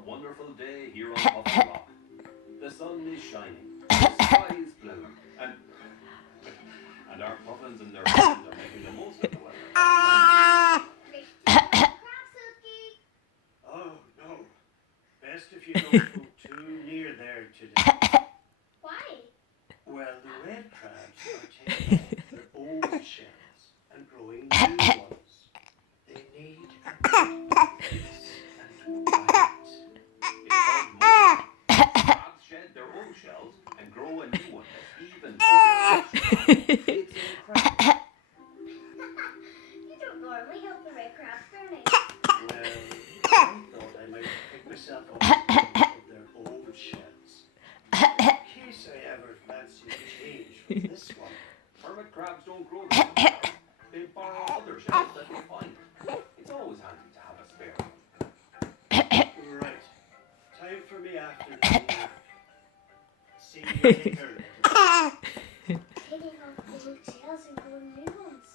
wonderful day here on Puffin Rock. The sun is shining, the sky is blue, and our puffins and their friends are making the most of the weather. Oh, no. Best if you don't go too near there today. Why? Well, the red crabs are taking off their old shells and growing new ones. They need peace and quiet. Because crabs shed their old shells and grow a new one that's even bigger and stronger. It's incredible. You don't normally help the red crabs, Bernie. Well, I thought I might pick myself up some of their old shells. In case I ever fancy a change from this one. Hermit crabs don't grow their own shells. They borrow other shells that they find. It's always handy to have a spare one. Right. Time for me after the nap. See you later. Taking off old shells and growing new ones.